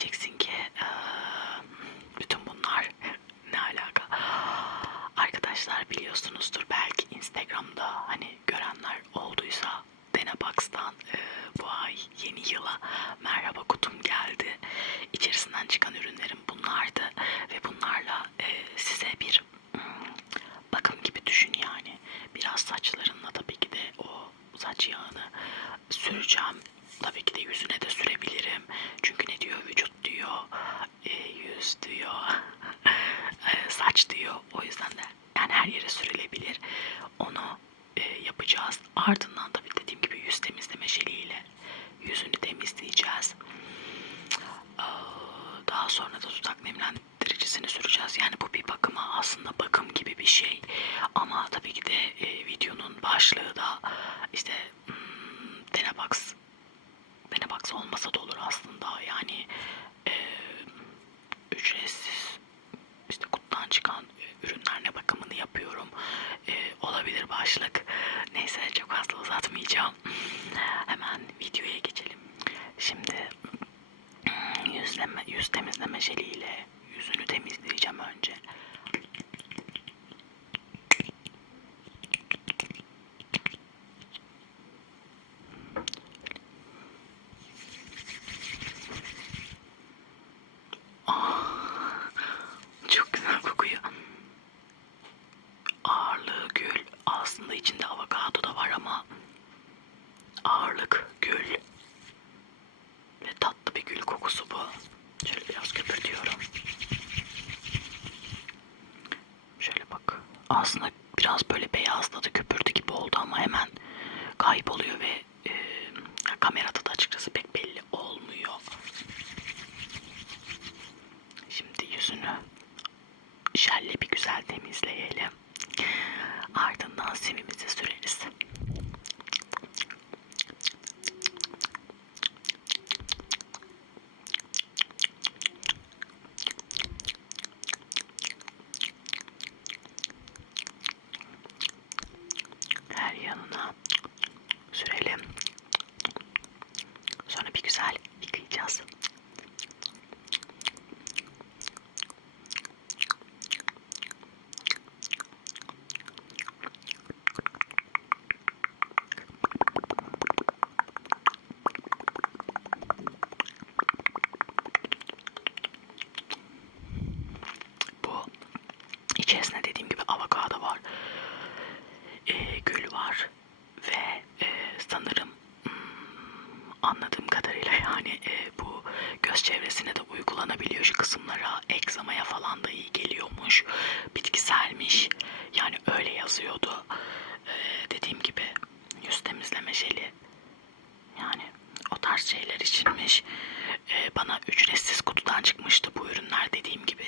diyeceksin ki "Eee, bütün bunlar ne alaka? Arkadaşlar biliyorsunuzdur belki Instagram'da hani görenler olduysa Denebax'tan eee, bu ay yeni yıla merhaba kutum geldi. İçerisinden çıkan ürünlerim bunlardı ve bunlarla size bir hmm, bakım gibi düşün yani. Biraz saçlarınla tabii ki de o saç yağını süreceğim. Tabii ki de yüzüne de sürebilirim. Çünkü ne diyor vücut diyor, e, yüz diyor, e, saç diyor. O yüzden de yani her yere sürülebilir. Onu e, yapacağız. Ardından tabii dediğim gibi yüz temizleme jeliyle yüzünü temizleyeceğiz. Daha sonra da dudak nemlendiricisini süreceğiz. Yani bu bir bakıma aslında bakım gibi bir şey. Ama tabii ki de e, videonun başlığı da işte hmm, Denebax Denebax olmasa da olur aslında. Yani e, ücretsiz işte kutudan çıkan e, ürünlerle bakımını yapıyorum. E, olabilir başlık. Neyse çok fazla uzatmayacağım. Hemen videoya geçelim. Şimdi yüzleme, yüz temizleme jeliyle yüzünü temizleyeceğim önce. Ah, çok güzel kokuyor. Ağırlığı gül. Aslında içinde avokado da var ama ağırlık gül. Ve tatlı bir gül kokusu bu. Şöyle biraz köpürtüyorum. Şöyle bak. Aslında biraz böyle beyazladı köpürdü gibi oldu ama hemen kayboluyor ve e, kamerada da açıkçası pek belli olmuyor. Şimdi yüzünü jelle bir güzel temizleyelim. Ardından simimizi süreriz. Her yanına sürelim. Sonra bir güzel yıkayacağız. Bu içerisinde dediğim gibi avokado var. Ee, gül var ve e, sanırım hmm, anladığım kadarıyla yani e, bu göz çevresine de uygulanabiliyor. Şu kısımlara egzamaya falan da iyi geliyormuş. Bitkiselmiş. Yani öyle yazıyordu. Ee, dediğim gibi yüz temizleme jeli. Yani o tarz şeyler içinmiş. Ee, bana ücretsiz kutudan çıkmıştı bu ürünler dediğim gibi.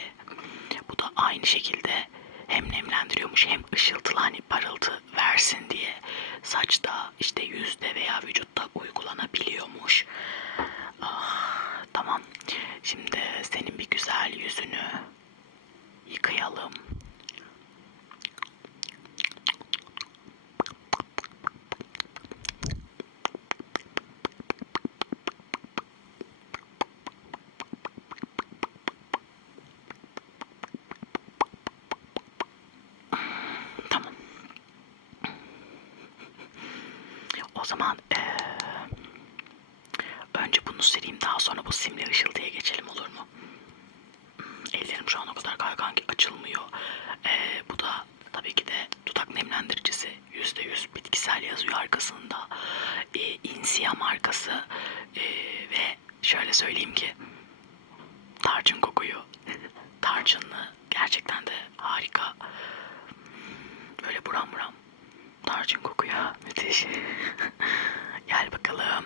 Bu da aynı şekilde hem nemlendiriyormuş hem ışıltılı hani parıltı versin diye saçta işte yüzde veya vücutta uygulanabiliyormuş. Ah, tamam. Şimdi senin bir güzel yüzünü yıkayalım. Tamam. O zaman eee, önce bunu süreyim. Daha sonra bu simli ışıltıya geçelim olur mu? Hmm, Ellerim şu an o kadar kaygan ki açılmıyor. Ee, bu da tabii ki de dudak nemlendiricisi. %100 bitkisel yazıyor arkasında. Ee, Insia markası. Ee, ve şöyle söyleyeyim ki tarçın kokuyor. Tarçınlı gerçekten de harika. Böyle buram buram tarçın kokuyor. Müthiş. Gel bakalım.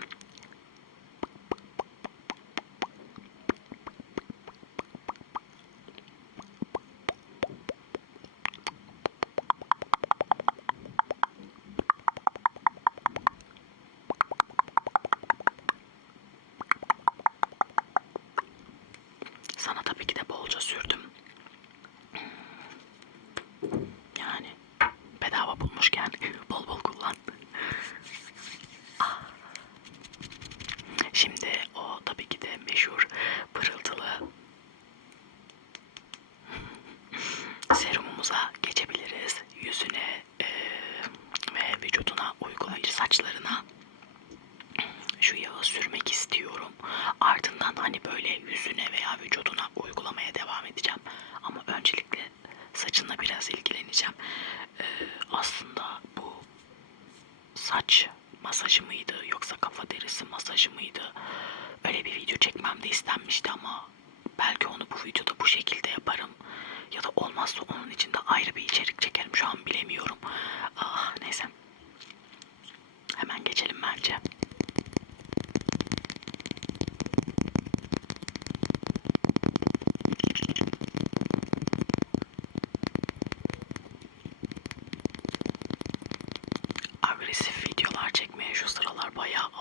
Sana tabii ki de bolca sürdüm. Yani bedava bulmuşken bol bol kullan. Ah. Şimdi o tabii ki de meşhur pırıltılı serumumuza geçebiliriz. Yüzüne eee, ve vücuduna uygulayıcı saçlarına şu yağı sürmek istiyorum. Ardından hani böyle yüzüne veya vücuduna uygulamaya devam edeceğim. Ama öncelikle saçınla biraz ilgileneceğim. Ee, aslında bu saç masajı mıydı yoksa kafa derisi masajı mıydı? Öyle bir video çekmem de istenmişti ama belki onu bu videoda bu şekilde yaparım. Ya da olmazsa onun için de ayrı bir içerik çekerim. Şu an bilemiyorum. Ah, neyse. Hemen geçelim bence.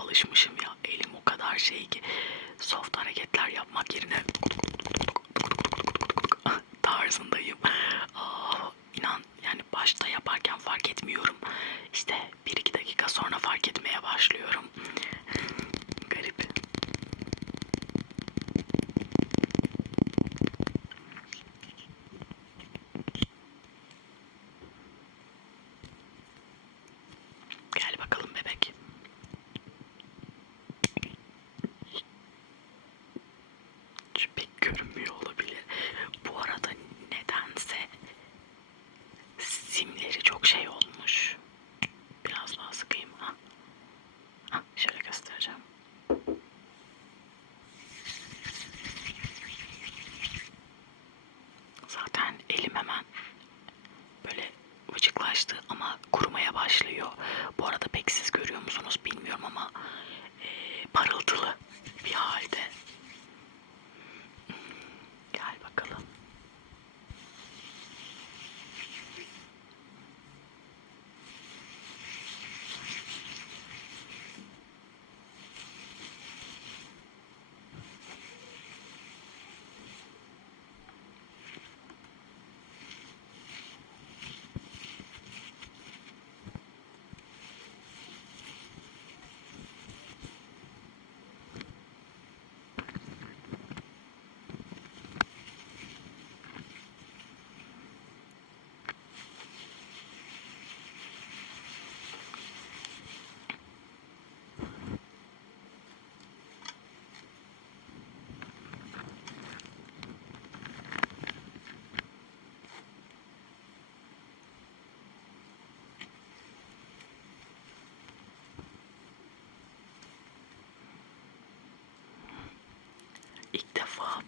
Alışmışım ya. Elim o kadar şey ki soft hareketler yapmak yerine tarzındayım. Aa, inan yani başta yaparken fark etmiyorum. İşte 1-2 dakika sonra fark etmeye başlıyorum.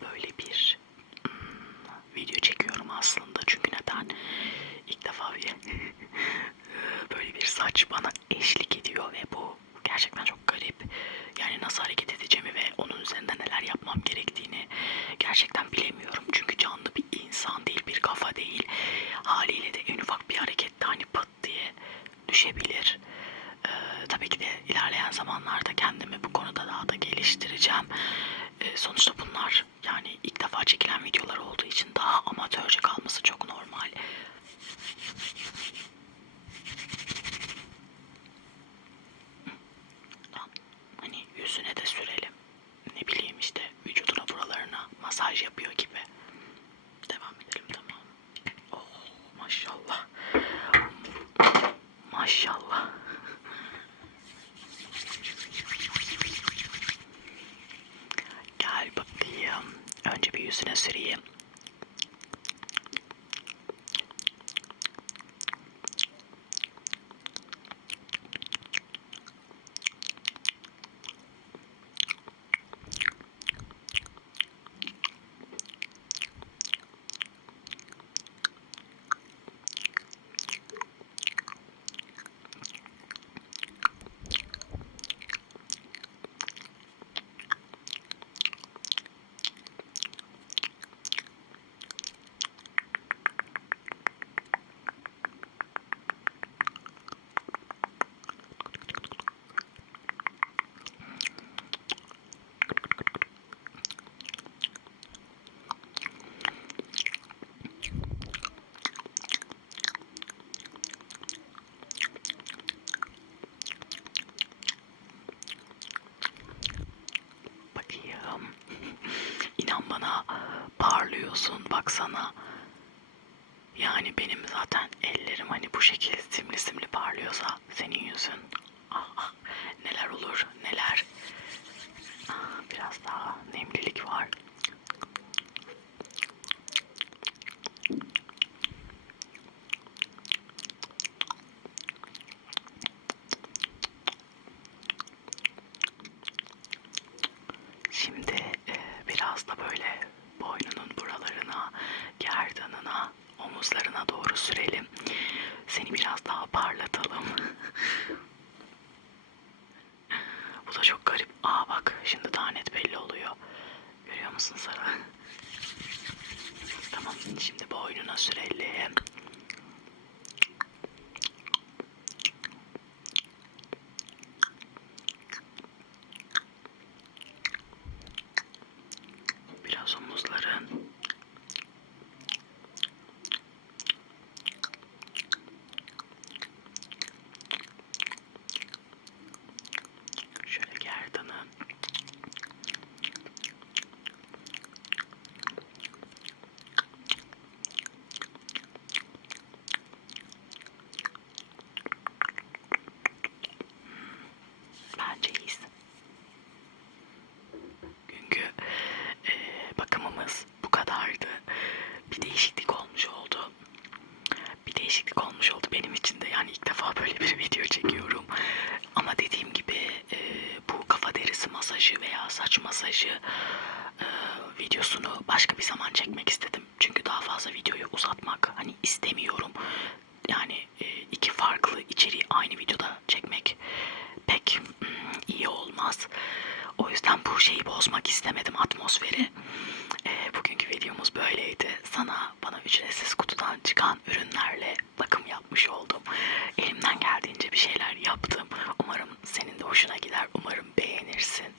Böyle bir hmm, video çekiyorum aslında. Çünkü neden? İlk defa bir böyle bir saç bana eşlik ediyor ve bu gerçekten çok garip. Yani nasıl hareket edeceğimi ve onun üzerinde neler yapmam gerektiğini gerçekten bilemiyorum. Çünkü canlı bir insan değil, bir kafa değil. Haliyle de en ufak bir harekette hani pıt diye düşebilir. Ee, tabii ki de ilerleyen zamanlarda kendimi bu konuda daha da geliştireceğim. Ee, sonuçta bunlar yani ilk defa çekilen videolar olduğu için daha amatörce kalması çok normal. Tamam. Hani yüzüne de sürelim. Ne bileyim işte vücuduna buralarına masaj yapıyor gibi. Devam edelim tamam. Oh maşallah. Maşallah. Önce bir yüzüne süreyim. Bakayım. İnan bana baksana. Yani benim zaten ellerim hani bu şekilde simli simli parlıyorsa senin yüzün ah, ah, neler olur neler. Ah, biraz daha nemlilik var. Şimdi e, biraz da böyle boynunun buralarına, gerdanına, omuzlarına doğru sürelim. Seni biraz daha parlatalım. Bu da çok garip. Aa bak şimdi daha net belli oluyor. Görüyor musun Sara? Tamam şimdi boynuna sürelim. Biraz omuzların. Şöyle gerdanın. Bence iyisin. Günkü e, bakımımız bu kadardı. Bir değişiklik olmuş oldu. Bir değişiklik olmuş oldu benim için de. Yani ilk defa böyle bir video çekiyorum. Ama dediğim gibi e, bu kafa derisi masajı veya saç masajı e, videosunu başka bir zaman çekmek istedim. Çünkü daha fazla videoyu uzatmak hani istemiyorum. Yani e, iki farklı içeriği aynı videoda çekmek pek mm, iyi olmaz. O yüzden bu şeyi bozmak istemedim atmosferi. E, bugünkü videomuz böyleydi. Sana bana ücretsiz kutudan çıkan ürünlerle yapmış oldum. Elimden geldiğince bir şeyler yaptım. Umarım senin de hoşuna gider. Umarım beğenirsin.